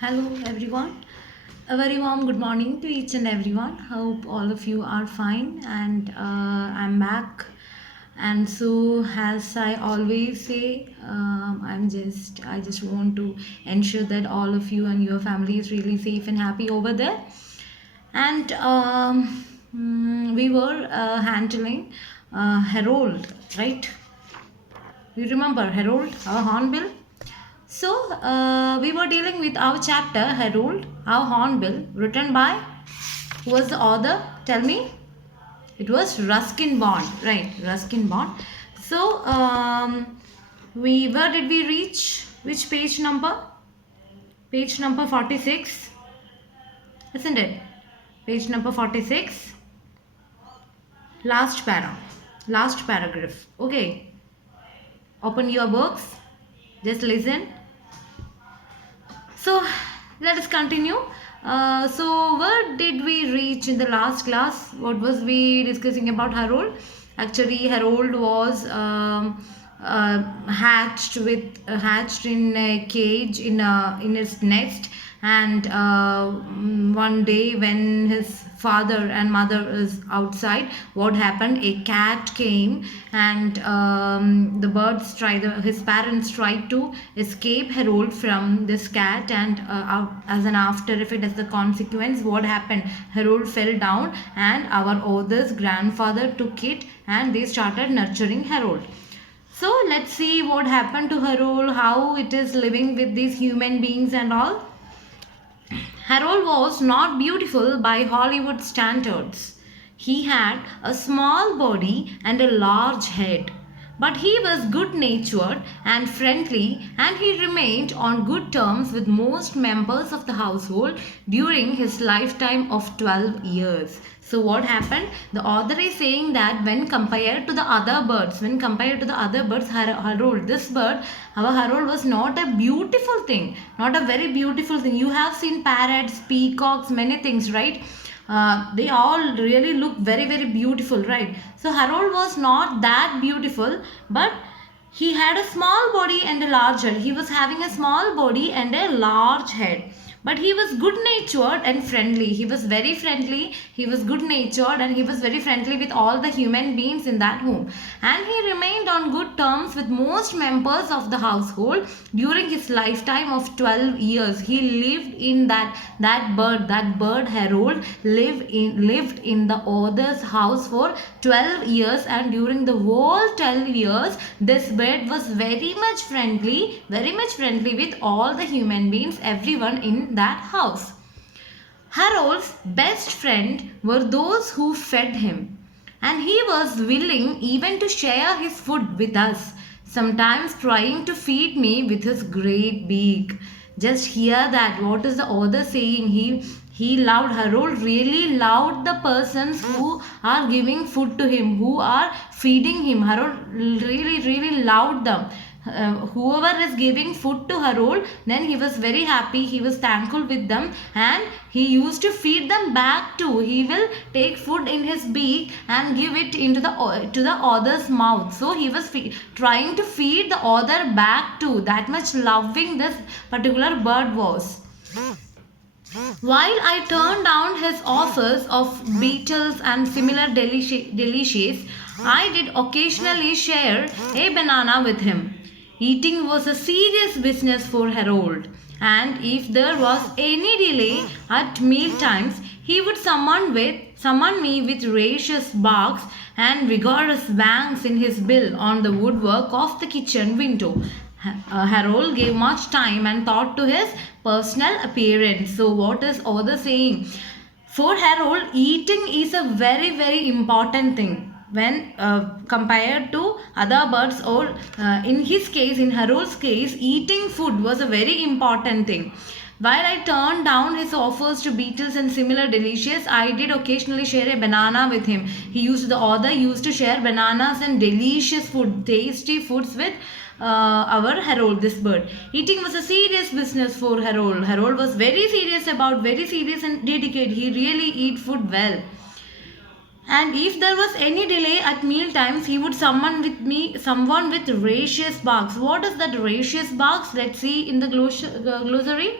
Hello everyone. A very warm good morning to each and everyone. Hope all of you are fine and I'm back. And so as I always say, I just want to ensure that all of you and your family is really safe and happy over there. And we were handling Harold, right? You remember Harold, our hornbill? So, we were dealing with our chapter, Harold, our hornbill, written by, who was the author? Tell me. It was Ruskin Bond, right? Ruskin Bond. So, where did we reach? Which page number? Page number 46, isn't it? Page number 46. Last paragraph. Okay. Open your books. Just listen. So let us continue. So where did we reach in the last class? What was we discussing about Harold? Actually, Harold was hatched in a cage in his nest, and one day when his father and mother is outside, what happened, a cat came, and his parents tried to escape Harold from this cat, and as an after effect, as the consequence, what happened, Harold fell down, and our author's grandfather took it and they started nurturing Harold. So let's see what happened to Harold, how it is living with these human beings and all. Harold was not beautiful by Hollywood standards. He had a small body and a large head. But he was good natured and friendly, and he remained on good terms with most members of the household during his lifetime of 12 years. So, what happened? The author is saying that when compared to the other birds, Harold, this bird, our Harold was not a beautiful thing, not a very beautiful thing. You have seen parrots, peacocks, many things, right? They all really look very very beautiful, right? So Harold was not that beautiful, but he had a small body and a large head. He was having a small body and a large head, but he was good natured and friendly. He was very friendly, he was good natured, and he was very friendly with all the human beings in that home, and he remained on good terms with most members of the household during his lifetime of 12 years. He lived in that bird Harold lived in the author's house for 12 years, and during the whole 12 years this bird was very much friendly with all the human beings, everyone in that house. Harold's best friend were those who fed him, and he was willing even to share his food with us, sometimes trying to feed me with his great beak. Just hear that. What is the author saying? He loved, Harold really loved the persons who are giving food to him, who are feeding him. Harold really loved them. Whoever is giving food to Harold, then he was very happy, he was thankful with them, and he used to feed them back too. He will take food in his beak and give it into to the other's mouth. So he was trying to feed the other back too. That much loving this particular bird was. While I turned down his offers of beetles and similar delicacies, I did occasionally share a banana with him. Eating was a serious business for Harold, and if there was any delay at meal times, he would summon me with raucous barks and vigorous bangs in his bill on the woodwork of the kitchen window. Harold gave much time and thought to his personal appearance. So, what is author saying? For Harold, eating is a very very important thing when compared to other birds, or in his case, in Harold's case, eating food was a very important thing. While I turned down his offers to beetles and similar delicious, I did occasionally share a banana with him. The author used to share bananas and delicious food, tasty foods with our Harold, this bird. Eating was a serious business for Harold. Harold was very serious and dedicated. He really eat food well. And if there was any delay at meal times, he would someone with raucous barks. What is that raucous barks? Let's see in the glossary.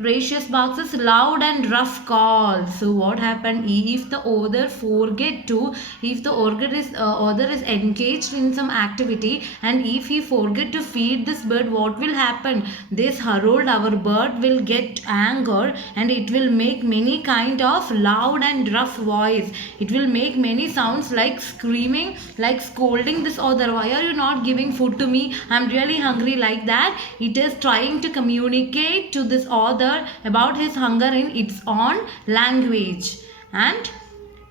Ratius Box's loud and rough call. So what happened if the author forget to, if the author is engaged in some activity and if he forget to feed this bird, what will happen? This Harold, our bird, will get anger and it will make many kind of loud and rough voice. It will make many sounds like screaming, like scolding this author. Why are you not giving food to me? I'm really hungry, like that. It is trying to communicate to this author about his hunger in its own language. And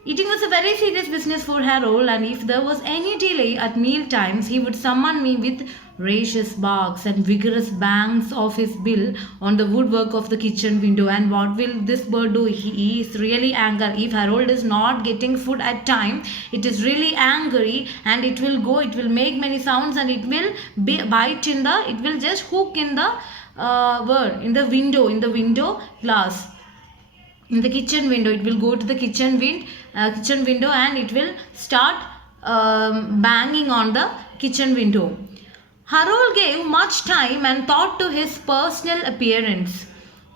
eating was a very serious business for Harold, and if there was any delay at meal times, he would summon me with raucous barks and vigorous bangs of his bill on the woodwork of the kitchen window. And what will this bird do? He is really angry. If Harold is not getting food at time, it is really angry and it will go, it will make many sounds and it will bite in the, it will just hook in the in the window glass, in the kitchen window. It will go to the kitchen window and it will start banging on the kitchen window. Harold gave much time and thought to his personal appearance.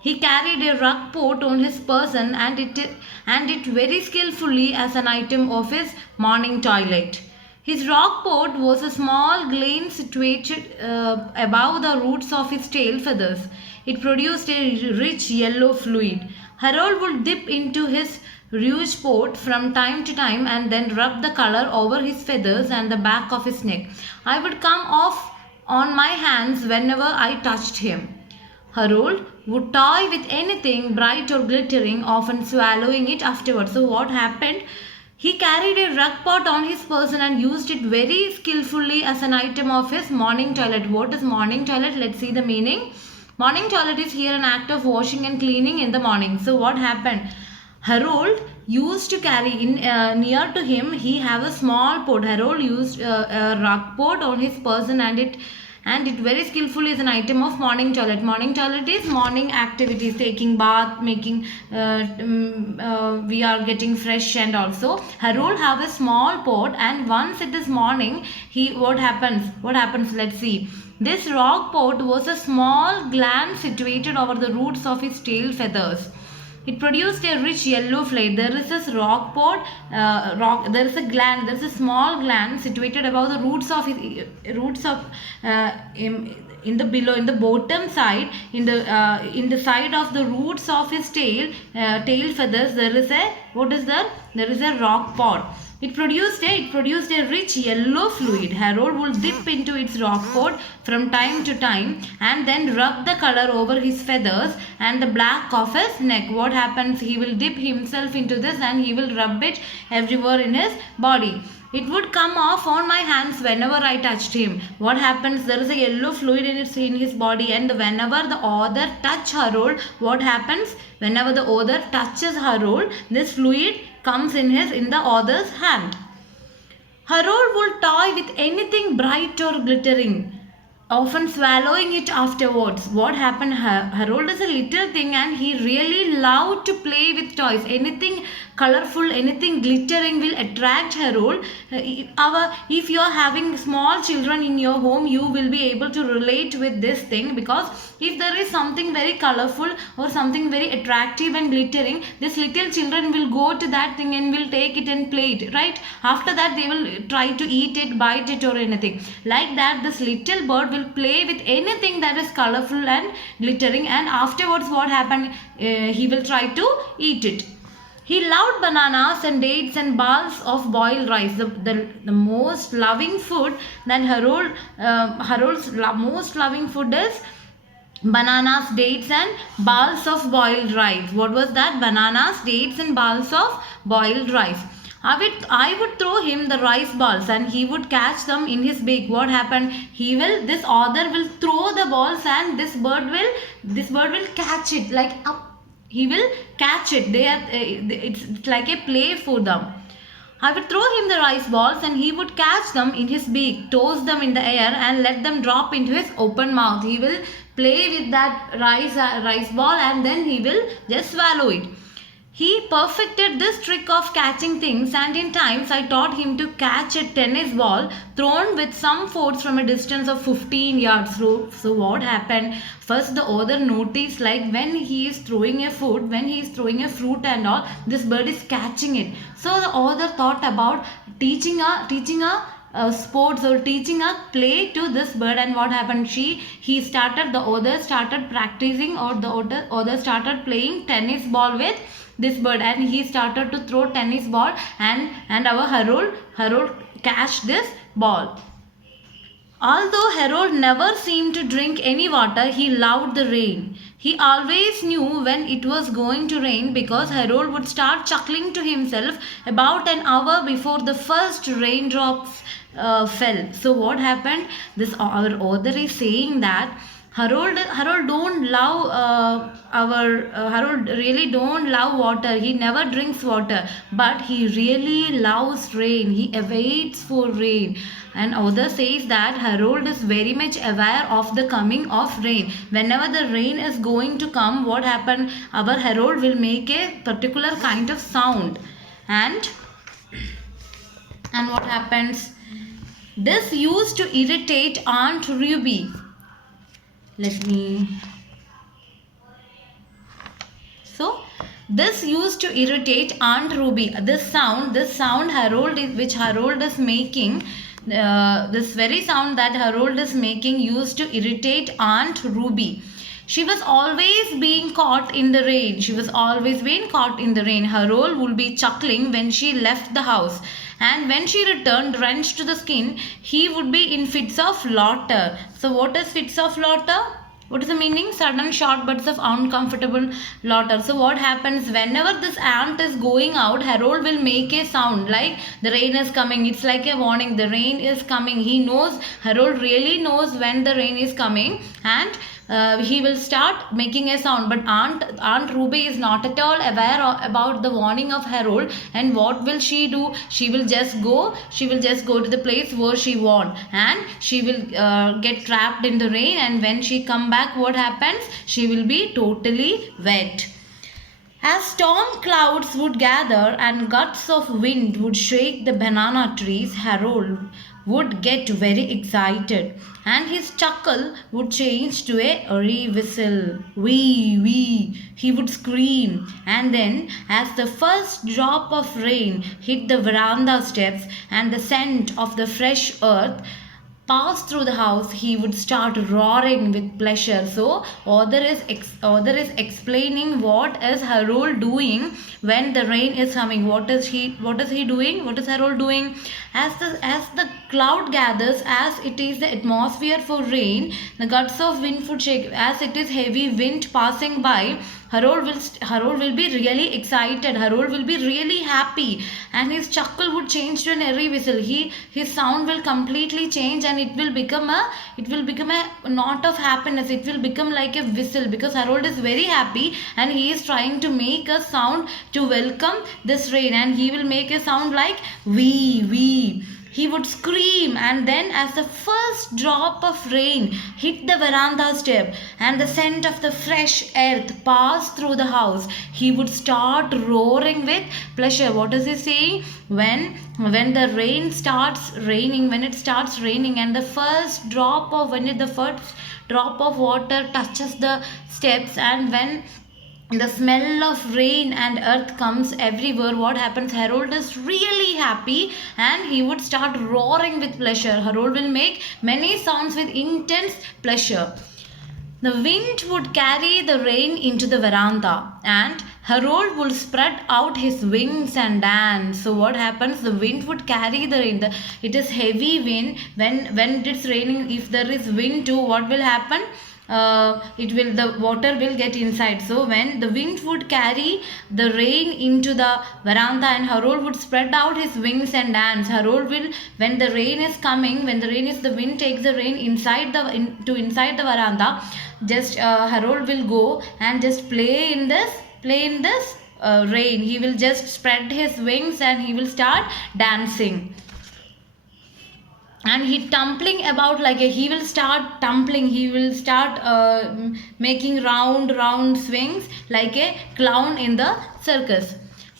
He carried a rug pot on his person and it very skillfully as an item of his morning toilet. His rock pot was a small glen situated above the roots of his tail feathers. It produced a rich yellow fluid. Harold would dip into his rouge pot from time to time and then rub the color over his feathers and the back of his neck. I would come off on my hands whenever I touched him. Harold would toy with anything bright or glittering, often swallowing it afterwards. So what happened? He carried a rug pot on his person and used it very skillfully as an item of his morning toilet. What is morning toilet? Let's see the meaning. Morning toilet is here an act of washing and cleaning in the morning. So what happened? Harold used to carry in near to him. He have a small pot. Harold used a rug pot on his person and it very skillfully is an item of morning toilet. Morning toilet is morning activities, taking bath, making we are getting fresh, and also Harold have a small pot and once it is morning, what happens, let's see. This rock pot was a small gland situated over the roots of his tail feathers. It produced a rich yellow fluid. There is this rock pot, there is a gland, there is a small gland situated above the roots of in the bottom side, in the side of the roots of his tail feathers. There is a, what is there? There is a rock pot. It produced a rich yellow fluid. Harold would dip into its rock pot from time to time and then rub the color over his feathers and the back of his neck. What happens? He will dip himself into this and he will rub it everywhere in his body. It would come off on my hands whenever I touched him. What happens? There is a yellow fluid in his body, and whenever the author touch Harold, what happens? Whenever the author touches Harold, this fluid comes in the author's hand. Harold would toy with anything bright or glittering, often swallowing it afterwards. What happened? Harold is a little thing and he really loved to play with toys. Anything colorful, anything glittering will attract Harold. If you are having small children in your home, you will be able to relate with this thing, because if there is something very colorful or something very attractive and glittering, these little children will go to that thing and will take it and play it, right? After that they will try to eat it, bite it or anything. Like that, this little bird will play with anything that is colorful and glittering, and afterwards what happened? He will try to eat it. He loved bananas and dates and balls of boiled rice. The most loving food that Harold's most loving food is bananas, dates and balls of boiled rice. What was that? Bananas, dates and balls of boiled rice. I would throw him the rice balls and he would catch them in his beak. What happened? This author will throw the balls and this bird will catch it, like up. He will catch it. It's like a play for them. I would throw him the rice balls and he would catch them in his beak, toss them in the air and let them drop into his open mouth. He will play with that rice ball and then he will just swallow it. He perfected this trick of catching things, and in times I taught him to catch a tennis ball thrown with some force from a distance of 15 yards. So what happened? First, the author noticed, like when he is throwing a food, when he is throwing a fruit and all, this bird is catching it. So the author thought about teaching a sports or teaching a play to this bird. And what happened, the author started practicing, or the author started playing tennis ball with this bird, and he started to throw tennis ball, and our Harold catched this ball. Although Harold never seemed to drink any water, he loved the rain. He always knew when it was going to rain, because Harold would start chuckling to himself about an hour before the first raindrops fell. So what happened? This our author is saying that Harold don't love Harold really don't love water. He never drinks water, but he really loves rain. He awaits for rain. And author says that Harold is very much aware of the coming of rain. Whenever the rain is going to come, what happened? Our Harold will make a particular kind of sound, and what happens? This used to irritate Aunt Ruby. Let me. So this used to irritate Aunt Ruby. This sound which Harold is making, this very sound that Harold is making used to irritate Aunt Ruby. She was always being caught in the rain. Harold would be chuckling when she left the house, and when she returned drenched to the skin, he would be in fits of laughter. So what is fits of laughter? What is the meaning? Sudden short bursts of uncomfortable laughter. So what happens, whenever this ant is going out, Harold will make a sound like the rain is coming. It's like a warning. The rain is coming. Harold really knows when the rain is coming, and he will start making a sound. But Aunt Ruby is not at all aware about the warning of Harold. And what will she do? She will just go to the place where she wants, and she will get trapped in the rain. And when she come back, what happens? She will be totally wet. As storm clouds would gather and gusts of wind would shake the banana trees, Harold would get very excited, and his chuckle would change to a airy whistle. Wee, wee, he would scream. And then, as the first drop of rain hit the veranda steps and the scent of the fresh earth passed through the house, he would start roaring with pleasure. So author is explaining what is Harold doing when the rain is coming. What is he doing? What is Harold doing? As the cloud gathers, as it is the atmosphere for rain, the gusts of wind would shake. As it is heavy wind passing by, Harold will be really excited. Harold will be really happy, and his chuckle would change to an airy whistle. His sound will completely change, and it will become a knot of happiness. It will become like a whistle, because Harold is very happy and he is trying to make a sound to welcome this rain, and he will make a sound like wee wee. He would scream, and then as the first drop of rain hit the veranda step and the scent of the fresh earth passed through the house, he would start roaring with pleasure. What is he saying? When the rain starts raining, when it starts raining, and the first drop of water touches the steps, and when the smell of rain and earth comes everywhere, what happens? Harold is really happy, and he would start roaring with pleasure. Harold will make many sounds with intense pleasure. The wind would carry the rain into the veranda, and Harold would spread out his wings and dance. So what happens? The wind would carry the rain. It is heavy wind. When it's raining, if there is wind too, what will happen? The water will get inside. So when the wind would carry the rain into the veranda, and Harold would spread out his wings and dance. Harold will, when the rain is coming, the wind takes the rain inside the veranda. Just Harold will go and just play in this rain. He will just spread his wings and he will start dancing. and he tumbling about like he will start tumbling, he will start making round swings like a clown in the circus.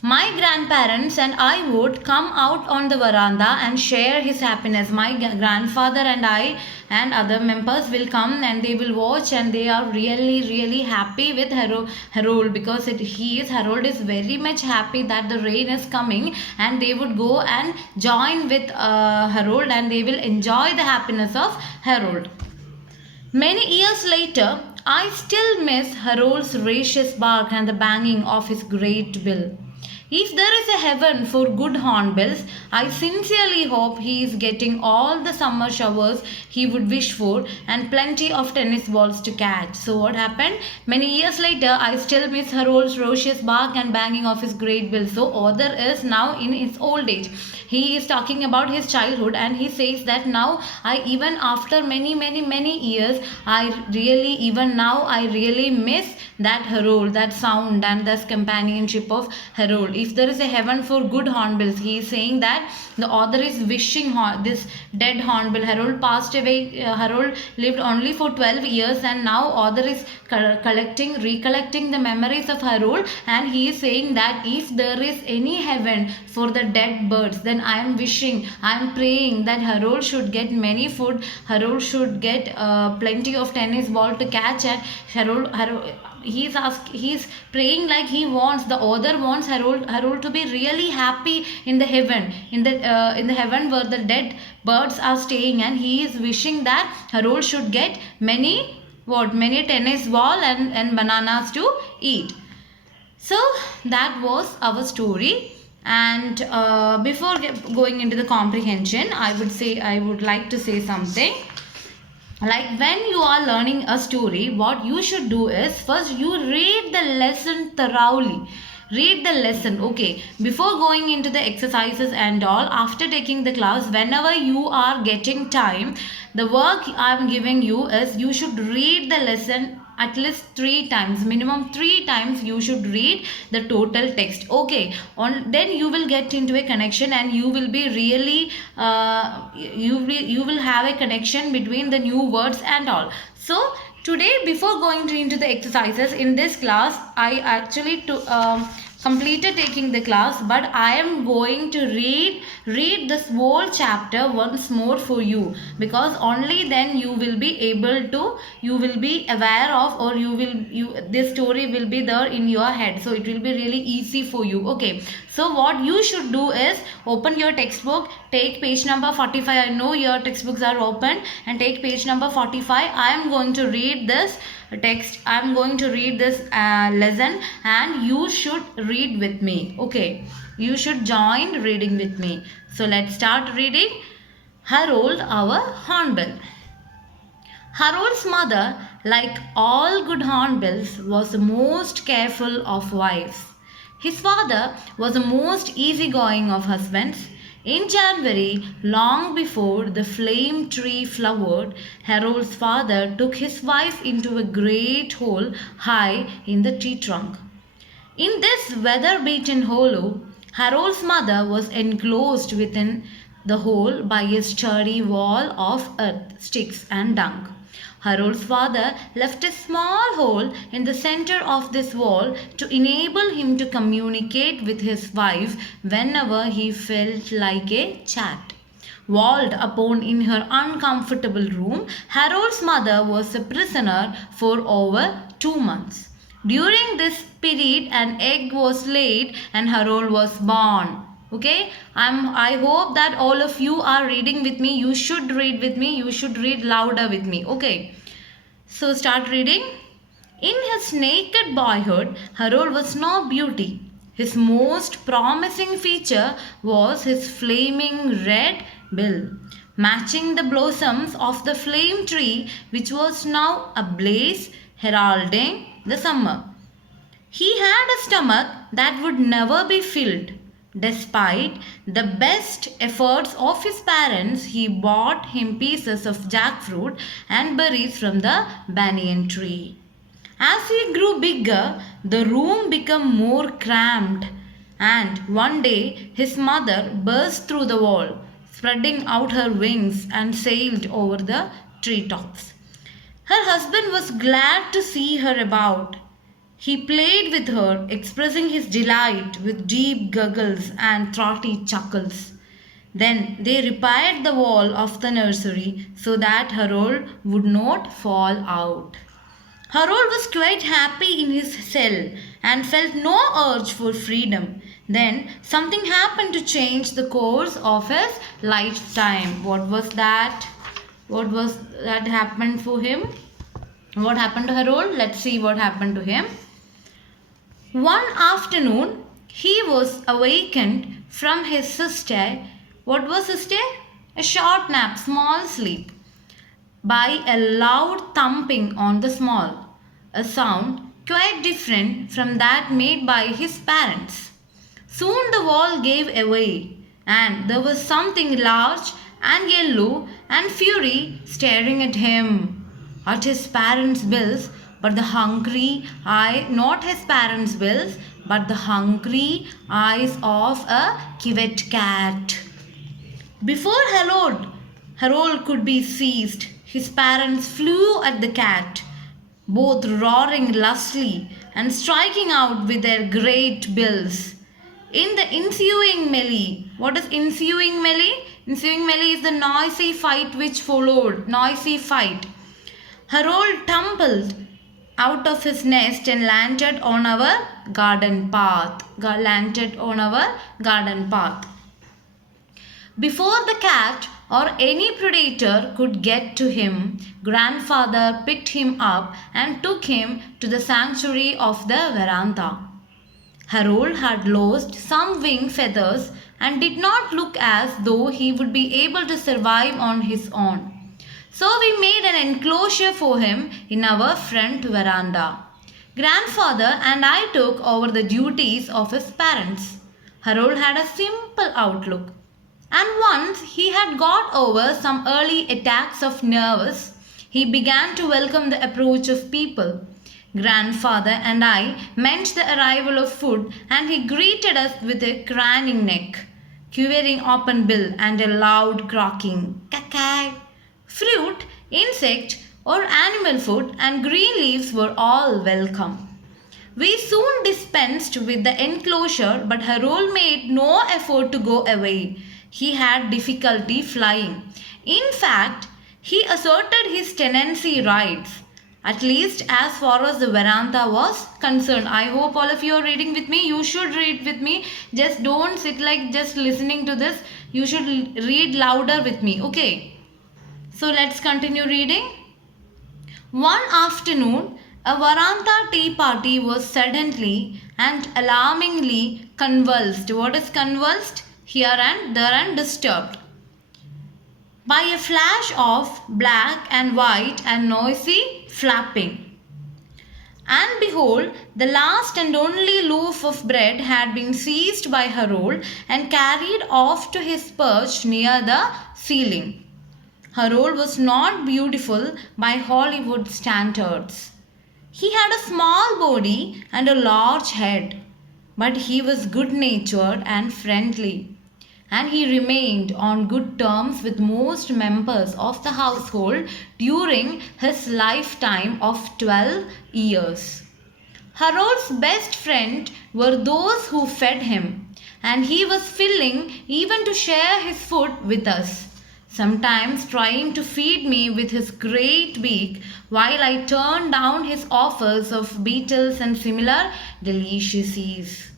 My grandparents and I would come out on the veranda and share his happiness. My grandfather and I and other members will come and they will watch, and they are really happy with Harold, because Harold is very much happy that the rain is coming, and they would go and join with Harold, and they will enjoy the happiness of Harold. Many years later, I still miss Harold's raucous bark and the banging of his great bill. If there is a heaven for good hornbills, I sincerely hope he is getting all the summer showers he would wish for and plenty of tennis balls to catch. So what happened? Many years later, I still miss Harold's raucous bark and banging of his great bill. So author is now in his old age. He is talking about his childhood, and he says that now I, even after many years, I really miss that Harold, that sound and this companionship of Harold. If there is a heaven for good hornbills, he is saying that the author is wishing this dead hornbill. Harold passed away. Harold lived only for 12 years, and now author is recollecting the memories of Harold, and he is saying that if there is any heaven for the dead birds, then I am wishing, I am praying that Harold should get many food. Harold should get plenty of tennis ball to catch, and Harold he's praying like he wants, the author wants Harold to be really happy in the heaven, in the heaven where the dead birds are staying, and he is wishing that Harold should get many tennis ball and bananas to eat. So that was our story. And before going into the comprehension, I would like to say something. Like, when you are learning a story, what you should do is first you read the lesson thoroughly. Read the lesson, okay, before going into the exercises and all. After taking the class, whenever you are getting time, the work I am giving you is you should read the lesson at least 3 times, minimum 3 times you should read the total text, okay. Then you will get into a connection, and you will be really you will have a connection between the new words and all. So today, before going into the exercises in this class, I actually completed taking the class, but I am going to read this whole chapter once more for you, because only then you will be able to, you will be aware of, or this story will be there in your head, so it will be really easy for you, okay. So what you should do is open your textbook, take page number 45. I know your textbooks are open, and take page number 45. I am going to read this text, I am going to read this lesson, and you should read with me, okay. You should join reading with me. So let's start reading. Harold, our hornbill. Harold's mother, like all good hornbills, was the most careful of wives. His father was the most easygoing of husbands. In January, long before the flame tree flowered, Harold's father took his wife into a great hole high in the tree trunk. In this weather-beaten hollow, Harold's mother was enclosed within the hole by a sturdy wall of earth, sticks, and dung. Harold's father left a small hole in the center of this wall to enable him to communicate with his wife whenever he felt like a chat. Walled upon in her uncomfortable room, Harold's mother was a prisoner for over 2 months. During this period, an egg was laid and Harold was born. Okay, I hope that all of you are reading with me. You should read with me. You should read louder with me. Okay, so start reading. In his naked boyhood, Harold was no beauty. His most promising feature was his flaming red bill, matching the blossoms of the flame tree, which was now ablaze, heralding the summer. He had a stomach that would never be filled. Despite the best efforts of his parents, he bought him pieces of jackfruit and berries from the banyan tree. As he grew bigger, the room became more cramped, and one day his mother burst through the wall, spreading out her wings, and sailed over the treetops. Her husband was glad to see her about. He played with her, expressing his delight with deep guggles and throaty chuckles. Then they repaired the wall of the nursery so that Harold would not fall out. Harold was quite happy in his cell and felt no urge for freedom. Then something happened to change the course of his lifetime. What was that? What was that happened for him? What happened to Harold? Let's see what happened to him. One afternoon, he was awakened from his sister. What was sister? A short nap, small sleep, by a loud thumping on the small, a sound quite different from that made by his parents. Soon the wall gave away, and there was something large and yellow and fury staring at him, at his parents' bills, but the hungry eye, not his parents' bills, but the hungry eyes of a civet cat. Before Harold could be seized, his parents flew at the cat, both roaring lustily and striking out with their great bills. In the ensuing melee, what is ensuing melee? Ensuing melee is the noisy fight which followed. Noisy fight. Harold tumbled out of his nest and landed on our garden path. Landed on our garden path. Before the cat or any predator could get to him, grandfather picked him up and took him to the sanctuary of the veranda. Harold had lost some wing feathers and did not look as though he would be able to survive on his own. So we made an enclosure for him in our front veranda. Grandfather and I took over the duties of his parents. Harold had a simple outlook. And once he had got over some early attacks of nerves, he began to welcome the approach of people. Grandfather and I meant the arrival of food, and he greeted us with a craning neck, quivering open bill, and a loud croaking cack. Fruit, insect, or animal food and green leaves were all welcome. We soon dispensed with the enclosure, but Harold made no effort to go away. He had difficulty flying. In fact, he asserted his tenancy rights, at least as far as the veranda was concerned. I hope all of you are reading with me. You should read with me. Just don't sit like just listening to this. You should read louder with me. Okay. So let's continue reading. One afternoon, a veranda tea party was suddenly and alarmingly convulsed. What is convulsed? Here and there and disturbed by a flash of black and white and noisy flapping. And behold, the last and only loaf of bread had been seized by Harold and carried off to his perch near the ceiling. Harold was not beautiful by Hollywood standards. He had a small body and a large head, but he was good-natured and friendly, and he remained on good terms with most members of the household during his lifetime of 12 years. Harold's best friend were those who fed him, and he was willing even to share his food with us, sometimes trying to feed me with his great beak while I turned down his offers of beetles and similar delicacies.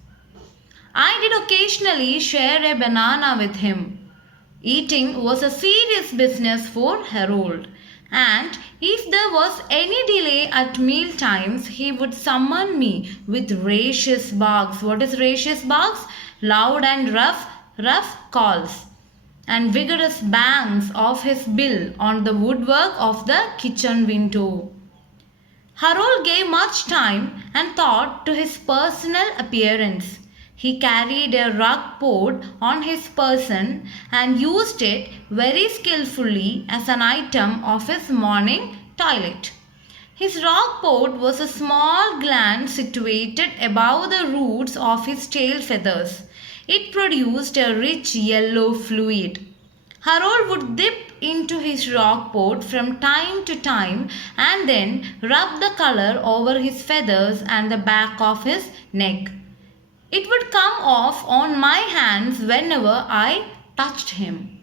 I did occasionally share a banana with him. Eating was a serious business for Harold, and if there was any delay at meal times, he would summon me with raucous barks. What is raucous barks? Loud and rough calls, and vigorous bangs of his bill on the woodwork of the kitchen window. Harold gave much time and thought to his personal appearance. He carried a rug pot on his person and used it very skillfully as an item of his morning toilet. His rug pot was a small gland situated above the roots of his tail feathers. It produced a rich yellow fluid. Harold would dip into his rock pot from time to time and then rub the color over his feathers and the back of his neck. It would come off on my hands whenever I touched him.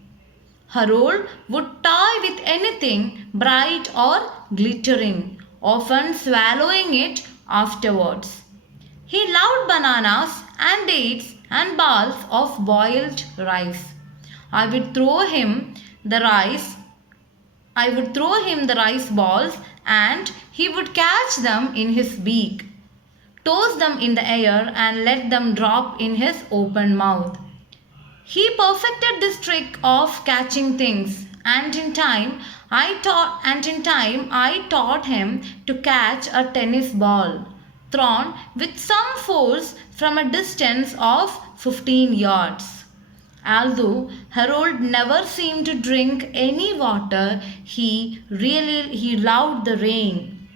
Harold would toy with anything bright or glittering, often swallowing it afterwards. He loved bananas and dates and balls of boiled rice. I would throw him the rice I would throw him the rice balls and he would catch them in his beak, toss them in the air and let them drop in his open mouth. He perfected this trick of catching things, and in time I taught him to catch a tennis ball thrown with some force from a distance of 15 yards. Although Harold never seemed to drink any water, he loved the rain.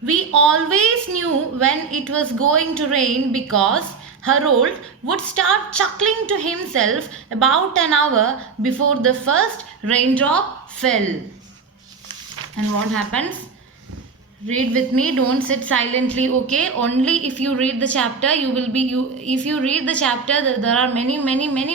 We always knew when it was going to rain because Harold would start chuckling to himself about an hour before the first raindrop fell. And what happens? Read with me, don't sit silently, okay? Only if you read the chapter, if you read the chapter, there are many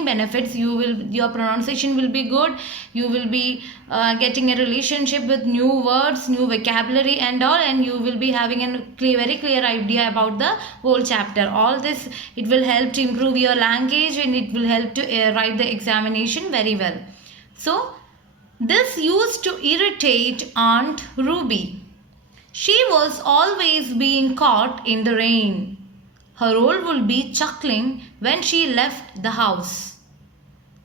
benefits. Your pronunciation will be good. You will be getting a relationship with new words, new vocabulary and all, and you will be having a very clear idea about the whole chapter. All this, it will help to improve your language and it will help to write the examination very well. So, this used to irritate Aunt Ruby. She was always being caught in the rain. Harold would be chuckling when she left the house.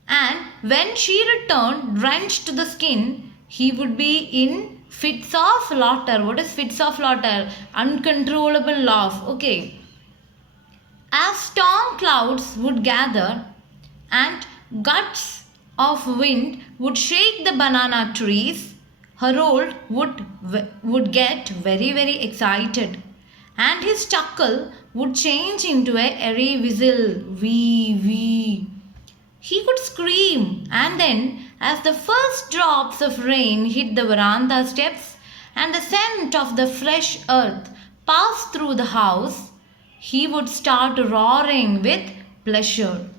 And when she returned drenched to the skin, he would be in fits of laughter. What is fits of laughter? Uncontrollable laugh. Okay. As storm clouds would gather and gusts of wind would shake the banana trees, Harold would get very excited and his chuckle would change into a airy whistle. Wee wee. He could scream and then as the first drops of rain hit the veranda steps and the scent of the fresh earth passed through the house, he would start roaring with pleasure.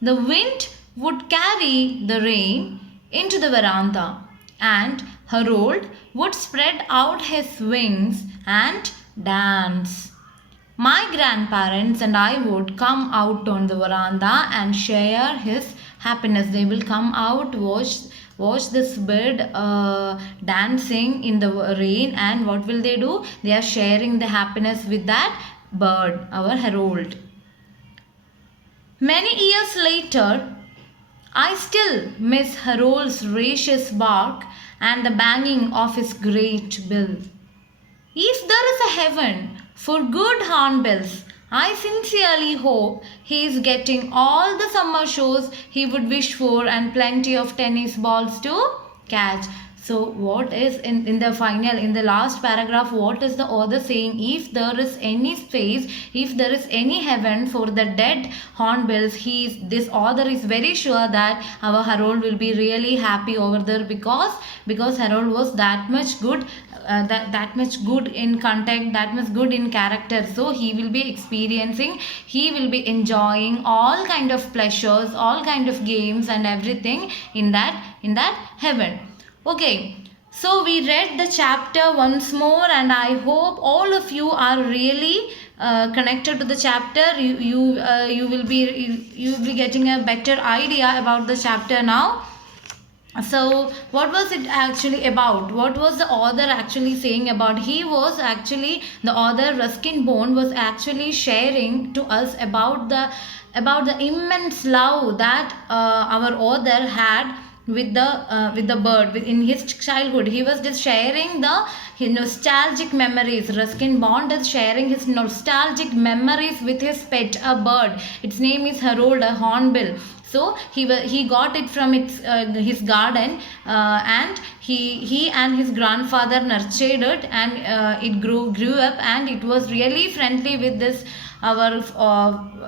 The wind would carry the rain into the veranda and Harold would spread out his wings and dance. My grandparents and I would come out on the veranda and share his happiness. They will come out, watch this bird dancing in the rain, and what will they do? They are sharing the happiness with that bird, our Harold. Many years later, I still miss Harold's raucous bark and the banging of his great bill. If there is a heaven for good hornbills, I sincerely hope he is getting all the summer shows he would wish for and plenty of tennis balls to catch. So what is in the last paragraph, what is the author saying? If there is any space, if there is any heaven for the dead hornbills, this author is very sure that our Harold will be really happy over there because Harold was that much good, that much good in content, that much good in character. So he will be enjoying all kind of pleasures, all kind of games and everything in that heaven. Okay, so we read the chapter once more and I hope all of you are really connected to the chapter. You will be getting a better idea about the chapter now. So what was it actually about? What was the author actually saying about? The author Ruskin Bond was actually sharing to us about the immense love that our author had with the bird in his childhood. He was just sharing his nostalgic memories. Ruskin Bond is sharing his nostalgic memories with his pet, a bird. Its name is Harold, a hornbill. So he got it from his garden and he and his grandfather nurtured it and it grew up and it was really friendly with this our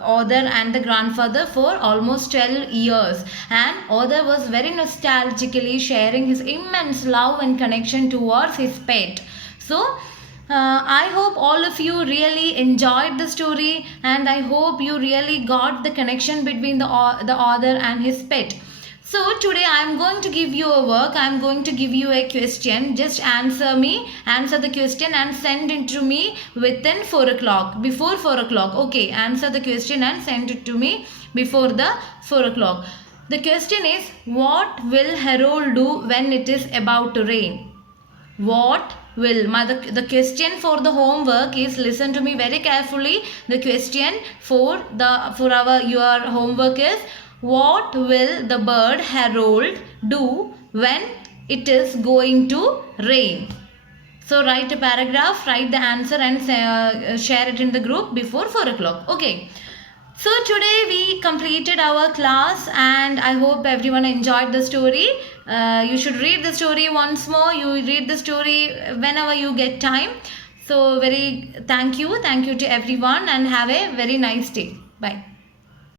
author and the grandfather for almost 12 years, and author was very nostalgically sharing his immense love and connection towards his pet. So I hope all of you really enjoyed the story, and I hope you really got the connection between the author and his pet. So today I am going to give you a work. I am going to give you a question. Just answer the question and send it to me within 4 o'clock, before 4 o'clock. Okay, answer the question and send it to me before the 4 o'clock. The question is, what will Harold do when it is about to rain? What will the question for the homework is, listen to me very carefully. The question for our your homework is, what will the bird Harold do when it is going to rain? So write a paragraph, write the answer, and share it in the group before 4 o'clock. Okay. So today we completed our class, and I hope everyone enjoyed the story. You should read the story once more. You read the story whenever you get time. So thank you to everyone, and have a very nice day. Bye.